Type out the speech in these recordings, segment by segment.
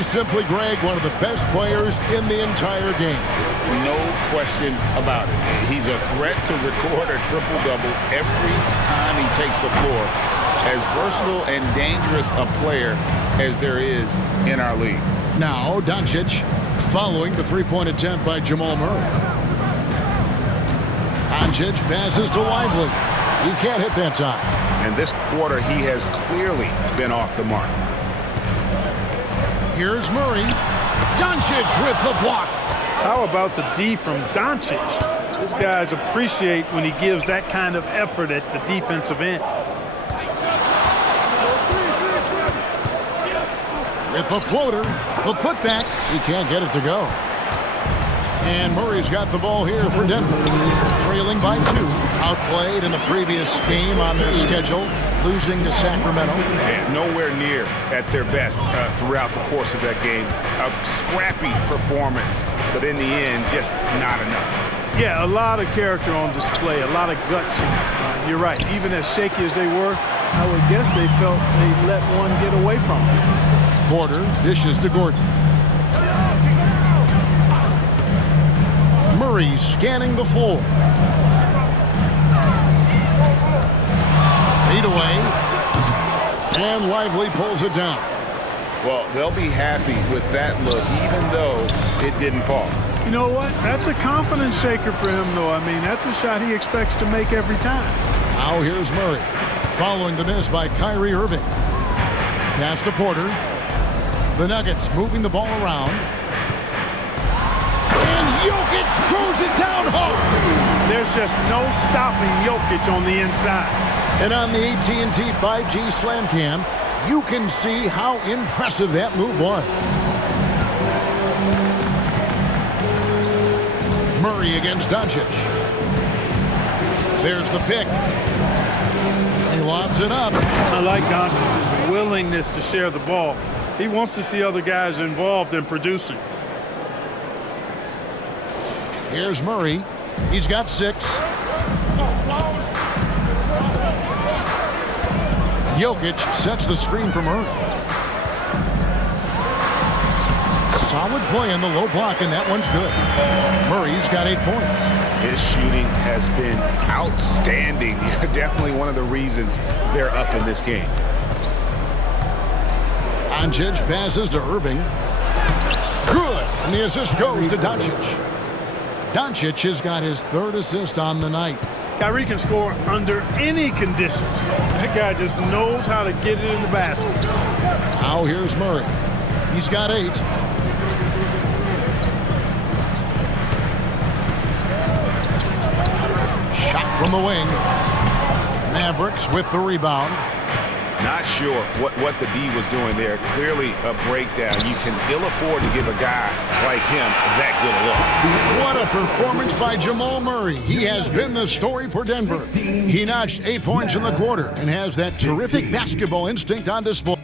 He's simply, Greg, one of the best players in the entire game. No question about it. He's a threat to record a triple-double every time he takes the floor. As versatile and dangerous a player as there is in our league. Now, Doncic following the three-point attempt by Jamal Murray. Doncic passes to Lively. He can't hit that time. And this quarter, he has clearly been off the mark. Here's Murray. Doncic with the block. How about the D from Doncic? These guys appreciate when he gives that kind of effort at the defensive end. With the floater, the putback, he can't get it to go. And Murray's got the ball here for Denver. Trailing by 2. Outplayed in the previous game on their schedule, losing to Sacramento. And nowhere near at their best throughout the course of that game. A scrappy performance, but in the end, just not enough. Yeah, a lot of character on display, a lot of guts. You're right. Even as shaky as they were, I would guess they felt they let one get away from them. Porter dishes to Gordon. Murray scanning the floor. Fade away. And Lively pulls it down. Well, they'll be happy with that look, even though it didn't fall. You know what? That's a confidence shaker for him, though. I mean, that's a shot he expects to make every time. Now here's Murray. Following the miss by Kyrie Irving. Pass to Porter. The Nuggets moving the ball around. And Jokic throws it down hard. There's just no stopping Jokic on the inside. And on the AT&T 5G Slam Cam, you can see how impressive that move was. Murray against Doncic. There's the pick. He lobs it up. I like Doncic's willingness to share the ball. He wants to see other guys involved in producing. Here's Murray. He's got 6. Jokic sets the screen for Murray. Solid play in the low block, and that one's good. Murray's got 8 points. His shooting has been outstanding. Definitely one of the reasons they're up in this game. Doncic passes to Irving. Good. And the assist goes to Doncic. Doncic has got his 3rd assist on the night. Kyrie can score under any conditions. That guy just knows how to get it in the basket. Now here's Murray. He's got 8. Shot from the wing. Mavericks with the rebound. Not sure what the D was doing there. Clearly a breakdown. You can ill afford to give a guy like him that good a look. What a performance by Jamal Murray. He has been the story for Denver. He notched 8 points in the quarter and has that terrific basketball instinct on display.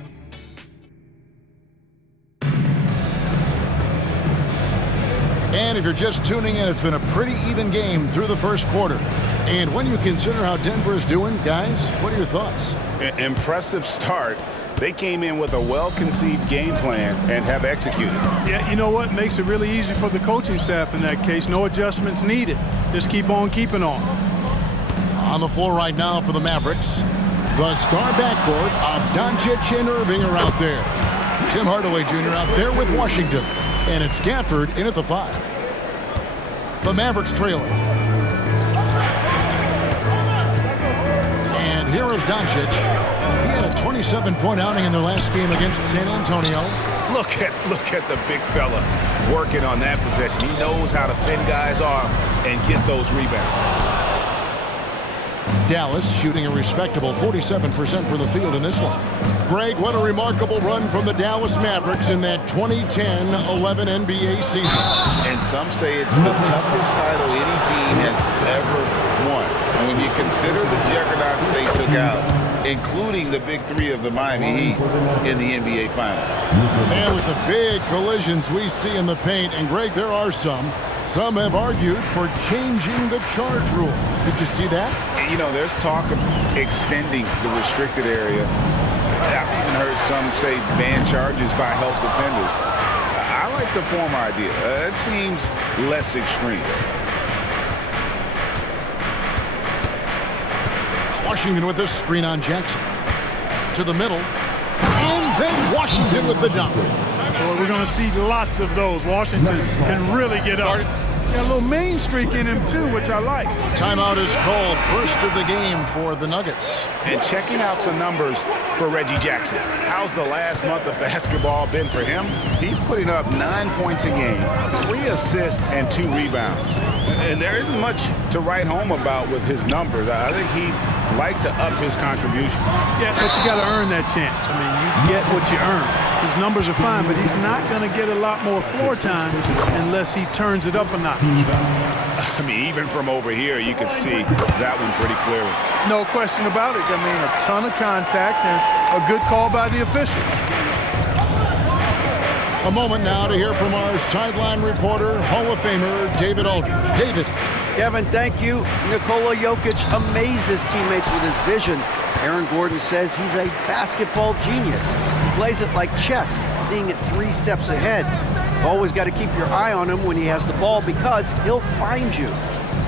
And if you're just tuning in, it's been a pretty even game through the first quarter. And when you consider how Denver is doing, guys, what are your thoughts? Impressive start. They came in with a well-conceived game plan and have executed. Yeah, you know what? Makes it really easy for the coaching staff in that case. No adjustments needed. Just keep on keeping on. On the floor right now for the Mavericks, the star backcourt of Doncic and Irving are out there. Tim Hardaway Jr. out there with Washington. And it's Gafford in at the 5. The Mavericks trailing. And here is Doncic. He had a 27-point outing in their last game against San Antonio. Look at the big fella working on that possession. He knows how to fend guys off and get those rebounds. Dallas shooting a respectable 47% from the field in this one. Greg, what a remarkable run from the Dallas Mavericks in that 2010-11 NBA season. And some say it's the toughest title any team has ever won. And when you consider the juggernauts they took out, including the big 3 of the Miami Heat in the NBA Finals. And with the big collisions we see in the paint, and Greg, there are some have argued for changing the charge rule. Did you see that? You know, there's talk of extending the restricted area I've even heard some say ban charges by help defenders. I like the former idea. It seems less extreme. Washington with this screen on Jackson. To the middle. And then Washington with the dunk. Well, we're going to see lots of those. Washington can really get up. Got a little main streak in him, too, which I like. Timeout is called. First of the game for the Nuggets. And checking out some numbers for Reggie Jackson. How's the last month of basketball been for him? He's putting up 9 points a game, 3 assists, and 2 rebounds. And there isn't much to write home about with his numbers. I think he'd like to up his contribution. Yeah, but you got to earn that chance. I mean, you get what you earn. His numbers are fine, but he's not going to get a lot more floor time unless he turns it up a notch. I mean, even from over here, you can see that one pretty clearly. No question about it. I mean, a ton of contact and a good call by the official. A moment now to hear from our sideline reporter, Hall of Famer David Aldridge. David. Kevin, thank you. Nikola Jokic amazes teammates with his vision. Aaron Gordon says he's a basketball genius. He plays it like chess, seeing it 3 steps ahead. You've always got to keep your eye on him when he has the ball because he'll find you.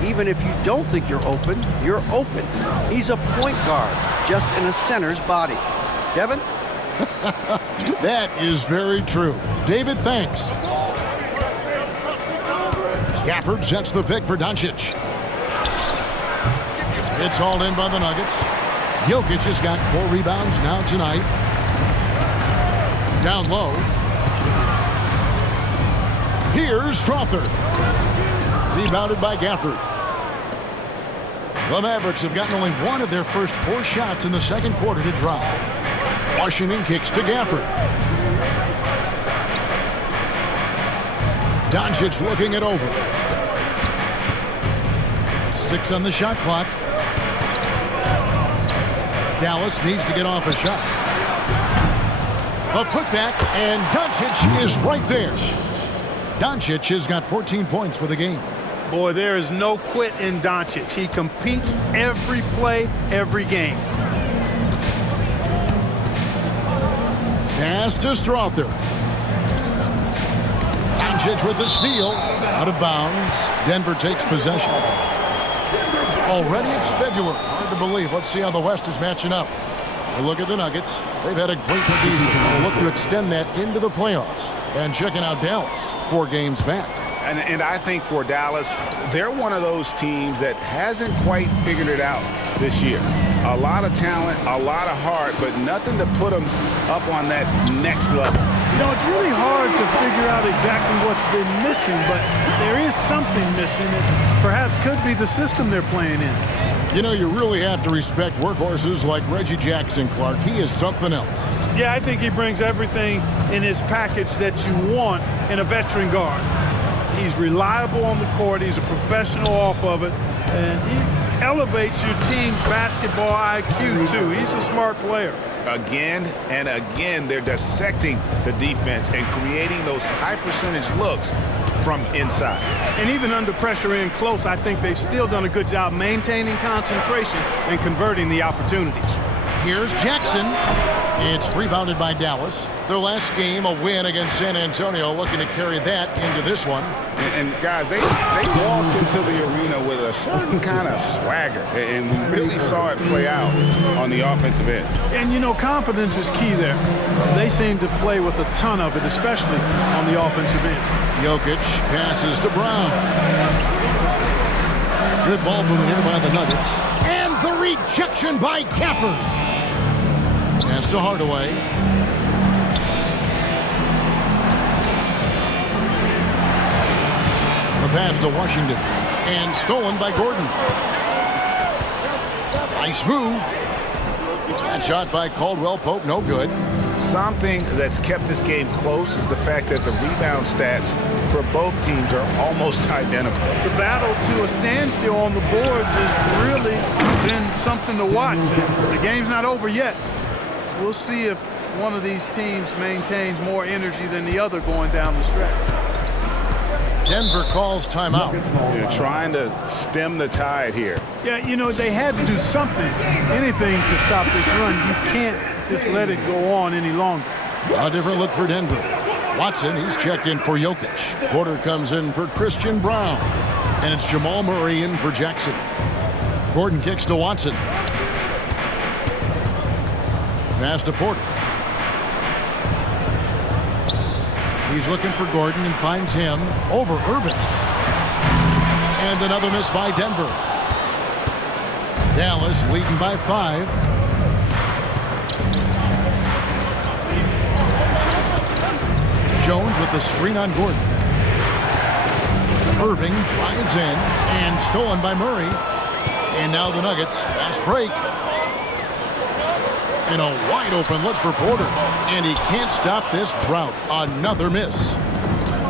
Even if you don't think you're open, you're open. He's a point guard, just in a center's body. Kevin? That is very true. David, thanks. Gafford sets the pick for Doncic. It's hauled in by the Nuggets. Jokic has got 4 rebounds now tonight. Down low. Here's Strawther. Rebounded by Gafford. The Mavericks have gotten only 1 of their first 4 shots in the second quarter to drop. Washington kicks to Gafford. Doncic looking it over. 6 on the shot clock. Dallas needs to get off a shot. A putback, and Doncic is right there. Doncic has got 14 points for the game. Boy, there is no quit in Doncic. He competes every play, every game. Pass to Strawther. Doncic with the steal. Out of bounds. Denver takes possession. Already it's February. Hard to believe. Let's see how the West is matching up. A look at the Nuggets. They've had a great season. They'll look to extend that into the playoffs. And checking out Dallas, 4 games back. And I think for Dallas, they're one of those teams that hasn't quite figured it out this year. A lot of talent, a lot of heart, but nothing to put them up on that next level. You know, it's really hard to figure out exactly what's been missing, but there is something missing that perhaps could be the system they're playing in. You know, you really have to respect workhorses like Reggie Jackson, Clark. He is something else. Yeah, I think he brings everything in his package that you want in a veteran guard. He's reliable on the court. He's a professional off of it. And he elevates your team's basketball IQ, too. He's a smart player. Again and again, they're dissecting the defense and creating those high-percentage looks from inside. And even under pressure in close, I think they've still done a good job maintaining concentration and converting the opportunities. Here's Jackson. It's rebounded by Dallas. Their last game, a win against San Antonio, looking to carry that into this one. And guys, they walked into the arena with a certain kind of swagger, and we really saw it play out on the offensive end. And, you know, confidence is key there. They seem to play with a ton of it, especially on the offensive end. Jokic passes to Brown. Good ball movement here by the Nuggets. And the rejection by Gafford. Pass to Hardaway. The pass to Washington. And stolen by Gordon. Nice move. That shot by Caldwell Pope, no good. Something that's kept this game close is the fact that the rebound stats for both teams are almost identical. The battle to a standstill on the boards has really been something to watch. The game's not over yet. We'll see if one of these teams maintains more energy than the other going down the stretch. Denver calls timeout. They're trying to stem the tide here. Yeah, you know, they had to do something, anything to stop this run. You can't just let it go on any longer. A different look for Denver. Watson, he's checked in for Jokic. Porter comes in for Christian Brown. And it's Jamal Murray in for Jackson. Gordon kicks to Watson. Pass to Porter. He's looking for Gordon and finds him over Irving. And another miss by Denver. Dallas leading by 5. Jones with the screen on Gordon. Irving drives in and stolen by Murray. And now the Nuggets fast break. And a wide open look for Porter. And he can't stop this drought. Another miss.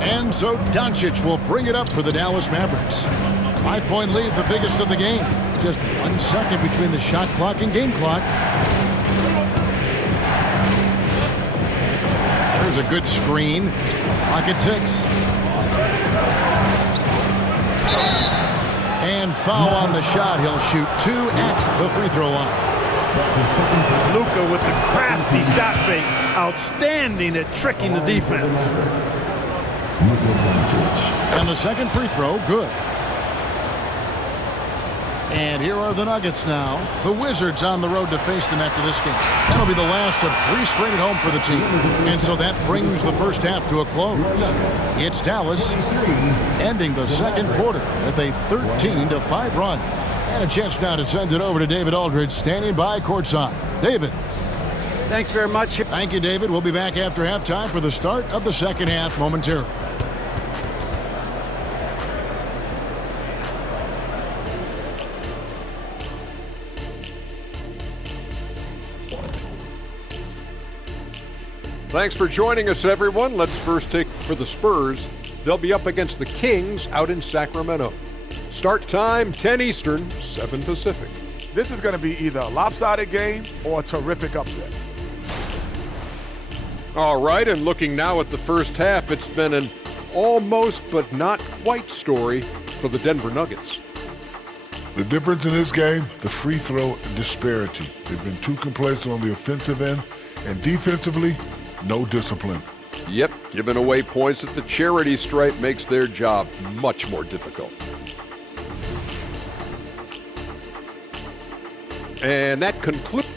And so Doncic will bring it up for the Dallas Mavericks. 5-point lead, the biggest of the game. Just 1 second between the shot clock and game clock. There's a good screen. Pocket 6. And foul on the shot. He'll shoot 2 at the free throw line. Luka with the crafty shot fake. Outstanding at tricking the defense. And the second free throw, good. And here are the Nuggets now. The Wizards on the road to face them after this game. That'll be the last of 3 straight at home for the team. And so that brings the first half to a close. It's Dallas ending the second quarter with a 13-5 run. And a chance now to send it over to David Aldridge, standing by courtside. David. Thanks very much. Thank you, David. We'll be back after halftime for the start of the second half momentarily. Thanks for joining us, everyone. Let's first take for the Spurs. They'll be up against the Kings out in Sacramento. Start time, 10 Eastern, 7 Pacific. This is going to be either a lopsided game or a terrific upset. All right, and looking now at the first half, it's been an almost but not quite story for the Denver Nuggets. The difference in this game, the free throw disparity. They've been too complacent on the offensive end, and defensively, no discipline. Yep, giving away points at the charity stripe makes their job much more difficult. And that concludes.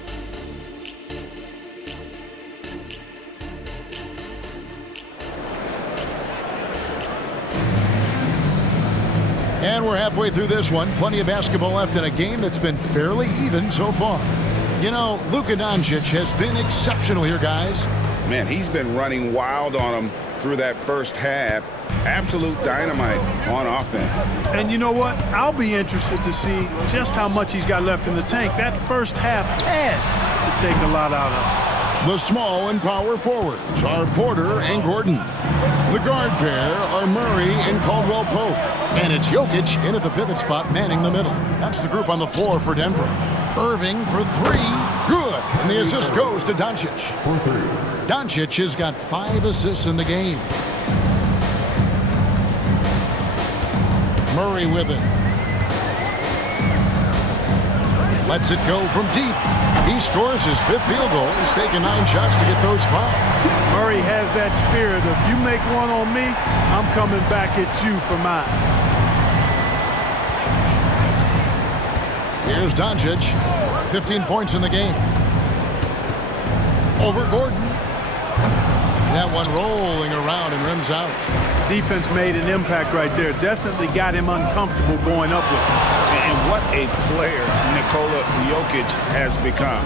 And we're halfway through this one. Plenty of basketball left in a game that's been fairly even so far. You know, Luka Doncic has been exceptional here, guys. Man, he's been running wild on them through that first half. Absolute dynamite on offense. And you know what? I'll be interested to see just how much he's got left in the tank. That first half had to take a lot out of him. The small and power forwards are Porter and Gordon. The guard pair are Murray and Caldwell Pope. And it's Jokic in at the pivot spot, manning the middle. That's the group on the floor for Denver. Irving for 3. Good. And the assist goes to Doncic. For 3. Doncic has got 5 assists in the game. Murray with it. Lets it go from deep. He scores his 5th field goal. He's taken 9 shots to get those 5. Murray has that spirit of, you make one on me, I'm coming back at you for mine. Here's Doncic. 15 points in the game. Over Gordon. That one rolling around and rims out. Defense made an impact right there. Definitely got him uncomfortable going up with it. And what a player Nikola Jokic has become.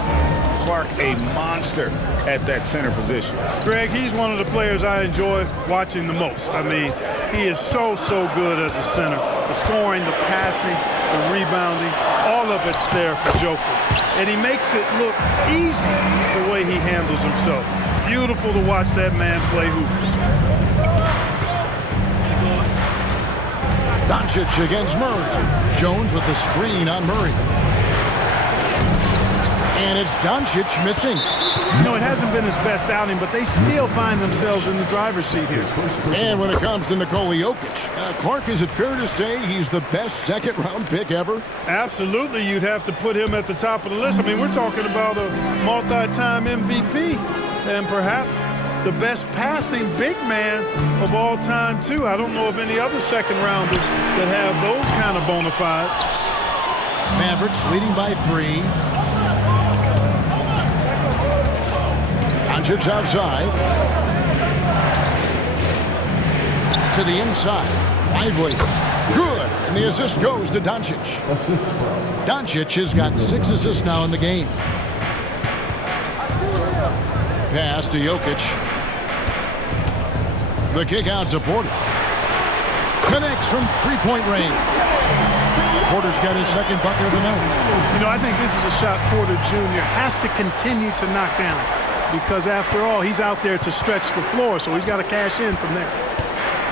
Clark, a monster at that center position. Greg, he's one of the players I enjoy watching the most. I mean, he is so good as a center. The scoring, the passing, the rebounding, all of it's there for Joker. And he makes it look easy the way he handles himself. Beautiful to watch that man play hoops. Doncic against Murray. Jones with the screen on Murray. And it's Doncic missing. You know, it hasn't been his best outing, but they still find themselves in the driver's seat here. And when it comes to Nikola Jokic, Clark, is it fair to say he's the best second-round pick ever? Absolutely, you'd have to put him at the top of the list. I mean, we're talking about a multi-time MVP and perhaps the best passing big man of all time, too. I don't know of any other second-rounders that have those kind of bona fides. Mavericks leading by 3. Doncic outside. To the inside. Lively. Good. And the assist goes to Doncic. Doncic has got 6 assists now in the game. Pass to Jokic. The kick out to Porter. Connects from three-point range. Porter's got his second bucket of the night. You know, I think this is a shot Porter Jr. has to continue to knock down because, after all, he's out there to stretch the floor, so he's got to cash in from there.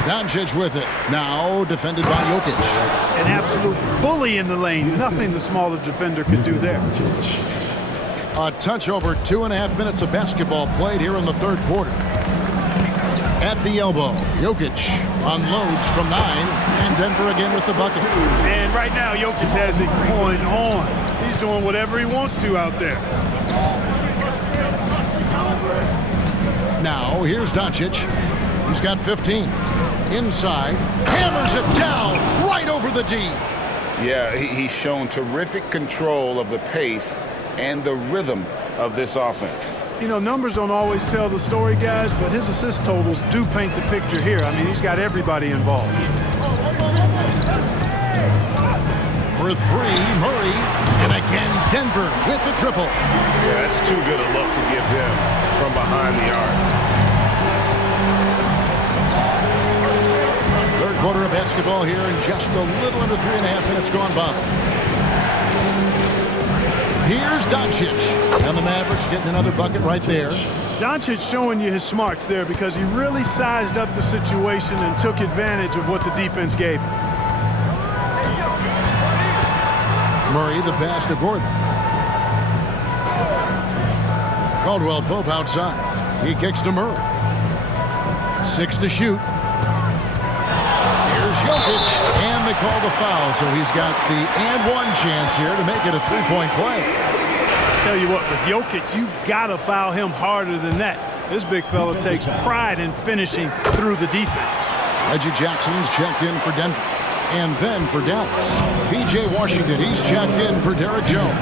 Doncic with it. Now defended by Jokic. An absolute bully in the lane. Nothing the smaller defender could do there. A touch over 2.5 minutes of basketball played here in the third quarter. At the elbow, Jokic unloads from 9, and Denver again with the bucket. And right now, Jokic has it going on. He's doing whatever he wants to out there. Now, here's Doncic. He's got 15. Inside, hammers it down right over the D. Yeah, he's shown terrific control of the pace and the rhythm of this offense. You know, numbers don't always tell the story, guys, but his assist totals do paint the picture here. I mean, he's got everybody involved. For 3, Murray, and again Denver with the triple. Yeah, that's too good a look to give him from behind the arc. Third quarter of basketball here, and just a little under 3.5 minutes gone by. Here's Doncic, and the Mavericks getting another bucket right there. Doncic showing you his smarts there because he really sized up the situation and took advantage of what the defense gave him. Murray, the pass to Gordon. Caldwell Pope outside. He kicks to Murray. 6 to shoot. Here's Jokic, and they call the foul, so he's got the and-one chance here to make it a three-point play. Tell you what, with Jokic, you've got to foul him harder than that. This big fella takes pride in finishing through the defense. Reggie Jackson's checked in for Denver. And then for Dallas, P.J. Washington, he's checked in for Derek Jones.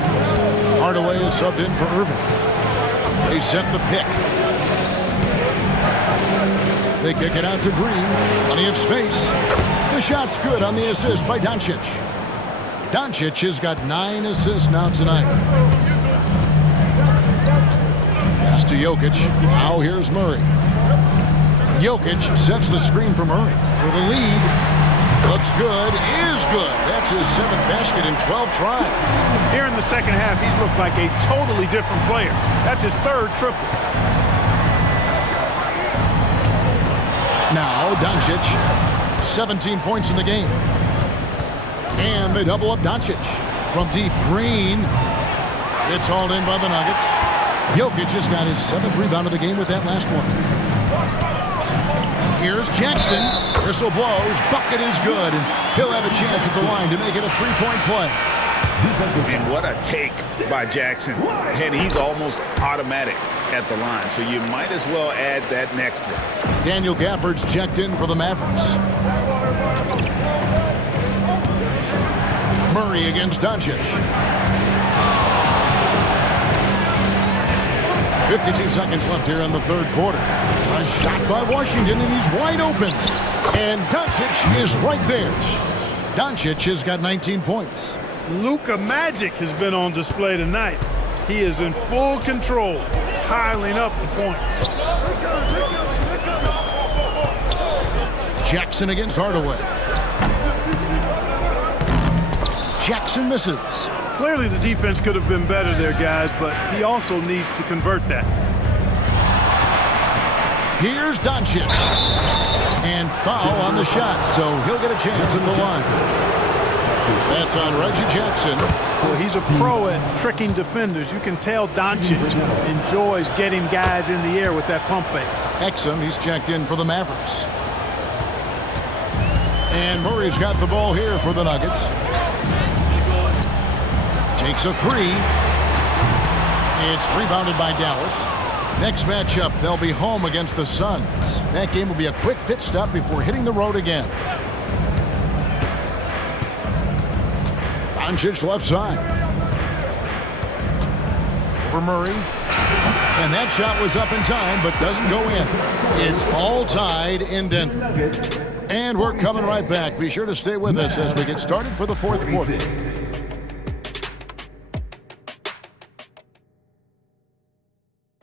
Hardaway is subbed in for Irving. They set the pick. They kick it out to Green. Plenty of space. The shot's good on the assist by Doncic. Doncic has got 9 assists now tonight. Pass to Jokic. Now here's Murray. Jokic sets the screen for Murray for the lead. Looks good, is good. That's his 7th basket in 12 tries. Here in the second half, he's looked like a totally different player. That's his 3rd triple. Now, Doncic, 17 points in the game. And they double up Doncic. From deep, Green. It's hauled in by the Nuggets. Jokic has got his 7th rebound of the game with that last one. Here's Jackson. Whistle blows. Bucket is good. And he'll have a chance at the line to make it a 3-point play. And what a take by Jackson. And he's almost automatic at the line. So you might as well add that next one. Daniel Gafford's checked in for the Mavericks. Murray against Doncic. 52 seconds left here in the third quarter. A shot by Washington, and he's wide open. And Doncic is right there. Doncic has got 19 points. Luka Magic has been on display tonight. He is in full control, piling up the points. Jackson against Hardaway. Jackson misses. Clearly the defense could have been better there, guys, but he also needs to convert that. Here's Doncic. And foul on the shot, so he'll get a chance at the line. That's on Reggie Jackson. Well, he's a pro at tricking defenders. You can tell Doncic enjoys getting guys in the air with that pump fake. Exum, he's checked in for the Mavericks. And Murray's got the ball here for the Nuggets. Takes a three. It's rebounded by Dallas. Next matchup, they'll be home against the Suns. That game will be a quick pit stop before hitting the road again. Doncic left side. For Murray. And that shot was up in time, but doesn't go in. It's all tied in Denver. And we're coming right back. Be sure to stay with us as we get started for the fourth quarter.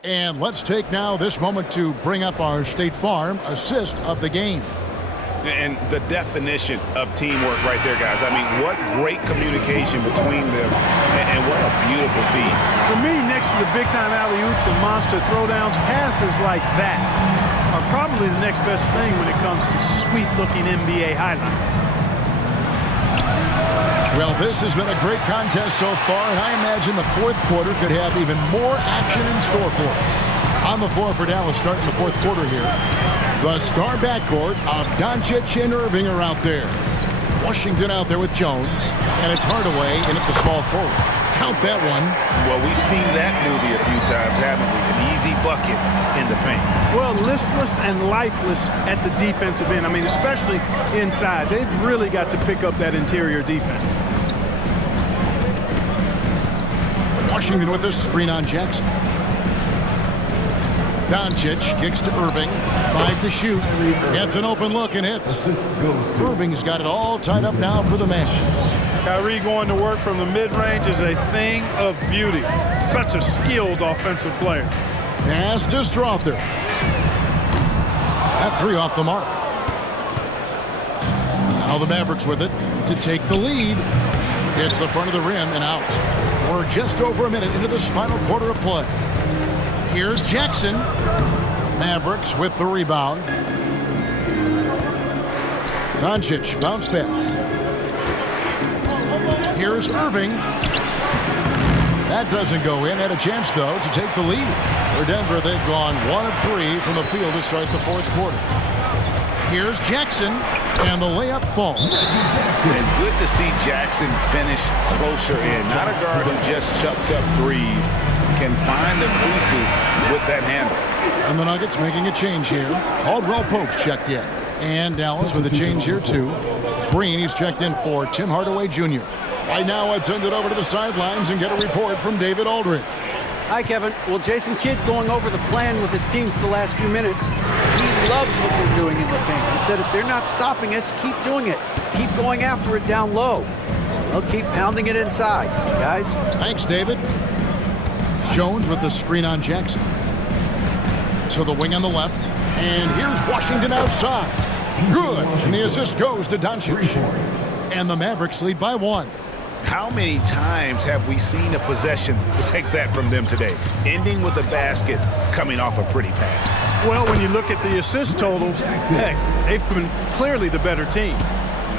And let's take now this moment to bring up our State Farm assist of the game. And the definition of teamwork right there, guys. I mean, what great communication between them, and what a beautiful feed. For me, next to the big-time alley-oops and monster throwdowns, passes like that are probably the next best thing when it comes to sweet-looking NBA highlights. Well, this has been a great contest so far, and I imagine the fourth quarter could have even more action in store for us. On the floor for Dallas starting the fourth quarter here. The star backcourt of Doncic and Irving are out there. Washington out there with Jones, and it's Hardaway in at the small forward. Count that one. Well, we've seen that movie a few times, haven't we? An easy bucket in the paint. Well, listless and lifeless at the defensive end. I mean, especially inside. They've really got to pick up that interior defense. Washington with a screen on Jackson. Doncic kicks to Irving. 5 to shoot. Gets an open look and hits. Irving's got it all tied up now for the Mavs. Kyrie going to work from the mid-range is a thing of beauty. Such a skilled offensive player. Pass to Strother. That three off the mark. Now the Mavericks with it to take the lead. Hits the front of the rim and out. We're just over a minute into this final quarter of play. Here's Jackson. Mavericks with the rebound. Doncic, bounce pass. Here's Irving. That doesn't go in. Had a chance, though, to take the lead. For Denver, they've gone 1 of 3 from the field to start the fourth quarter. Here's Jackson, and the layup falls. And good to see Jackson finish closer in. Not a guard who just chucks up threes. Can find the creases with that handle. And the Nuggets making a change here. Caldwell Pope's checked in. And Dallas with a change here, too. Green, he's checked in for Tim Hardaway Jr. Right now, let's send it over to the sidelines and get a report from David Aldridge. Hi, Kevin. Well, Jason Kidd going over the plan with his team for the last few minutes. He loves what they're doing in the paint. He said if they're not stopping us, keep doing it. Keep going after it down low. So they'll keep pounding it inside, guys. Thanks, David. Jones with the screen on Jackson. So the wing on the left. And here's Washington outside. Good. And the assist goes to Doncic. And the Mavericks lead by 1. How many times have we seen a possession like that from them today? Ending with a basket, coming off a pretty pass. Well, when you look at the assist totals, heck, they've been clearly the better team.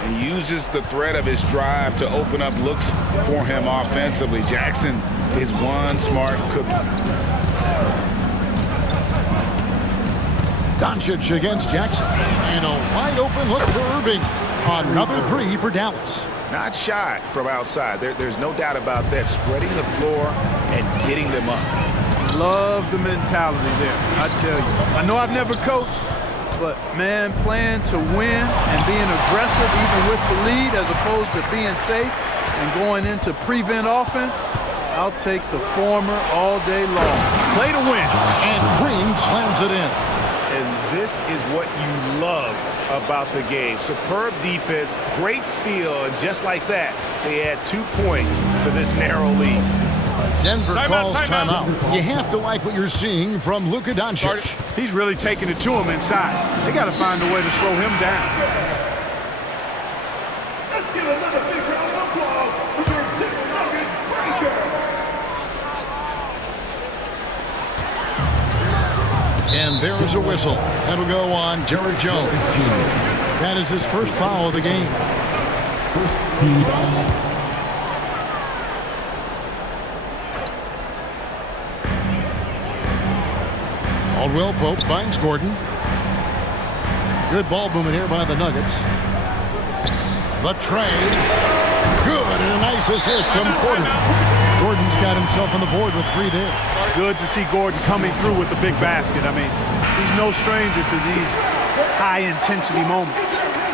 He uses the threat of his drive to open up looks for him offensively. Jackson is one smart cookie. Doncic against Jackson. And a wide open look for Irving. Another three for Dallas. Not shot from outside. There's no doubt about that. Spreading the floor and getting them up. Love the mentality there, I tell you. I know I've never coached, but, man, playing to win and being aggressive even with the lead as opposed to being safe and going into prevent offense, I'll take the former all day long. Play to win. And Green slams it in. And this is what you love about the game. Superb defense, great steal, and just like that, they add 2 points to this narrow lead. Denver calls timeout. You have to like what you're seeing from Luka Doncic. He's really taking it to him inside. They got to find a way to slow him down. Let's give another big round of applause for your Denver Nuggets breaker. And there's a whistle. That'll go on Derrick Jones. That is his first foul of the game. First team foul. Caldwell Pope finds Gordon. Good ball movement here by the Nuggets. The trade. Good, and a nice assist from Porter. Gordon's got himself on the board with 3 there. Good to see Gordon coming through with the big basket. I mean, he's no stranger to these high-intensity moments.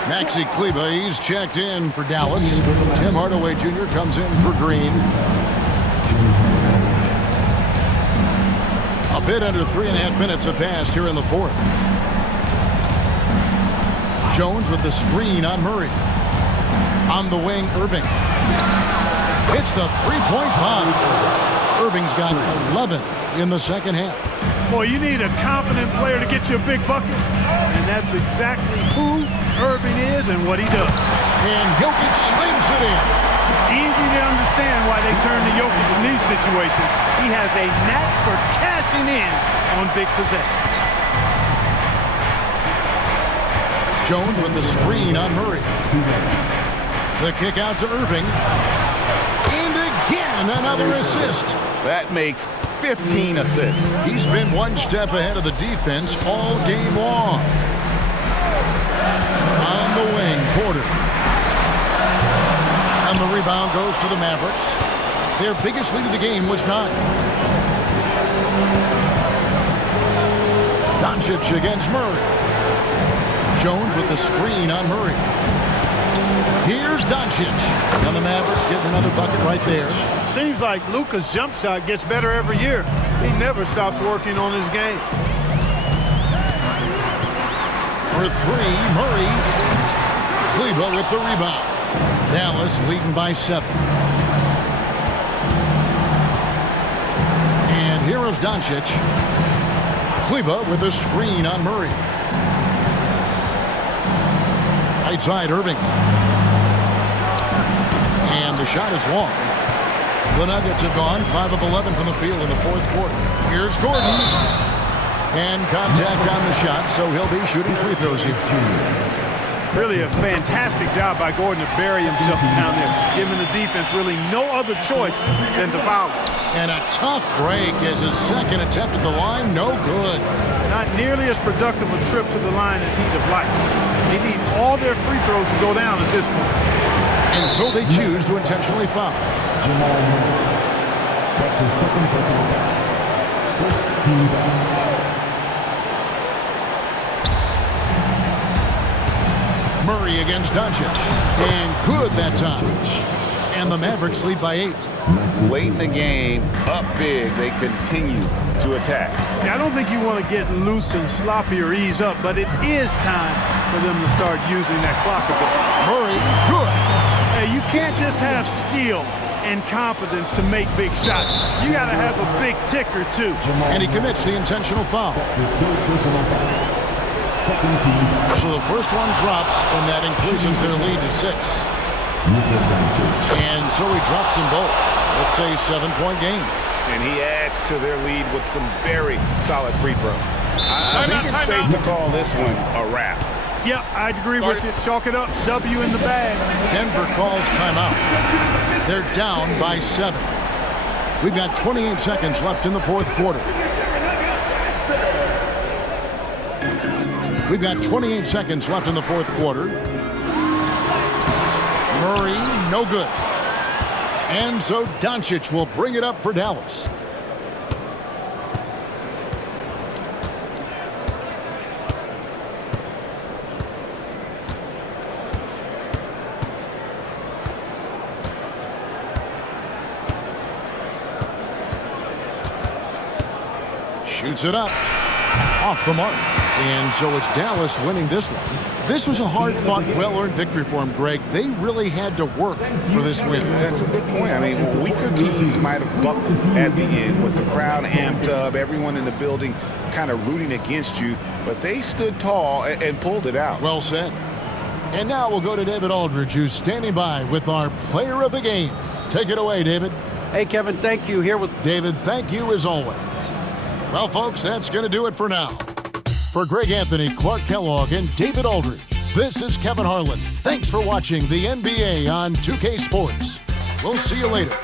Maxi Kleber, he's checked in for Dallas. Tim Hardaway Jr. comes in for Green. A bit under 3.5 minutes have passed here in the fourth. Jones with the screen on Murray. On the wing, Irving. Hits the three-point bomb. Irving's got 11 in the second half. Boy, you need a confident player to get you a big bucket. And that's exactly who Irving is and what he does. And Jokic slams it in. Easy to understand why they turn to Jokic in these situations. He has a knack for cashing in on big possessions. Jones with the screen on Murray. The kick out to Irving. And again, another assist. That makes 15 assists. He's been one step ahead of the defense all game long. On the wing, Porter. And the rebound goes to the Mavericks. Their biggest lead of the game was 9. Doncic against Murray. Jones with the screen on Murray. Here's Doncic. And the Mavericks getting another bucket right there. Seems like Luka's jump shot gets better every year. He never stops working on his game. For 3, Murray. Kleber with the rebound. Dallas leading by 7. And here is Doncic. Kleber with the screen on Murray. Right side, Irving. And the shot is long. The Nuggets have gone 5 of 11 from the field in the fourth quarter. Here's Gordon. And contact on the shot, so he'll be shooting free throws here. Really a fantastic job by Gordon to bury himself down there, giving the defense really no other choice than to foul him. And a tough break as his second attempt at the line, no good. Not nearly as productive a trip to the line as he'd have liked. They need all their free throws to go down at this point. And so they choose to intentionally foul. Jamal Murray. That's his second personal foul. First team foul. Murray against Doncic. And good that time. And the Mavericks lead by 8. Late in the game, up big, they continue to attack. Yeah, I don't think you want to get loose and sloppy or ease up, but it is time for them to start using that clock a bit. Murray, good. Hey, you can't just have skill and confidence to make big shots. You got to have a big ticker, too. And he commits the intentional foul. That's his third personal foul. Second team foul. So the first one drops, and that increases their lead to 6. And so he drops them both. It's a 7-point game. And he adds to their lead with some very solid free throws. I think it's safe to call this one a wrap. Yeah, I'd agree with you. Chalk it up. W in the bag. Denver calls timeout. They're down by 7. We've got 28 seconds left in the fourth quarter. We've got 28 seconds left in the fourth quarter. Murray, no good. And so Doncic will bring it up for Dallas. Shoots it up. Off the mark. And so it's Dallas winning this one. This was a hard-fought, well-earned victory for them, Greg. They really had to work for this win. That's a good point. I mean, weaker teams might have buckled at the end with the crowd amped up, everyone in the building kind of rooting against you, but they stood tall and pulled it out. Well said. And now we'll go to David Aldridge, who's standing by with our player of the game. Take it away, David. Hey, Kevin, thank you. Here with David, thank you as always. Well, folks, that's going to do it for now. For Greg Anthony, Clark Kellogg, and David Aldridge, This is Kevin Harlan. Thanks for watching the NBA on 2K Sports. We'll see you later.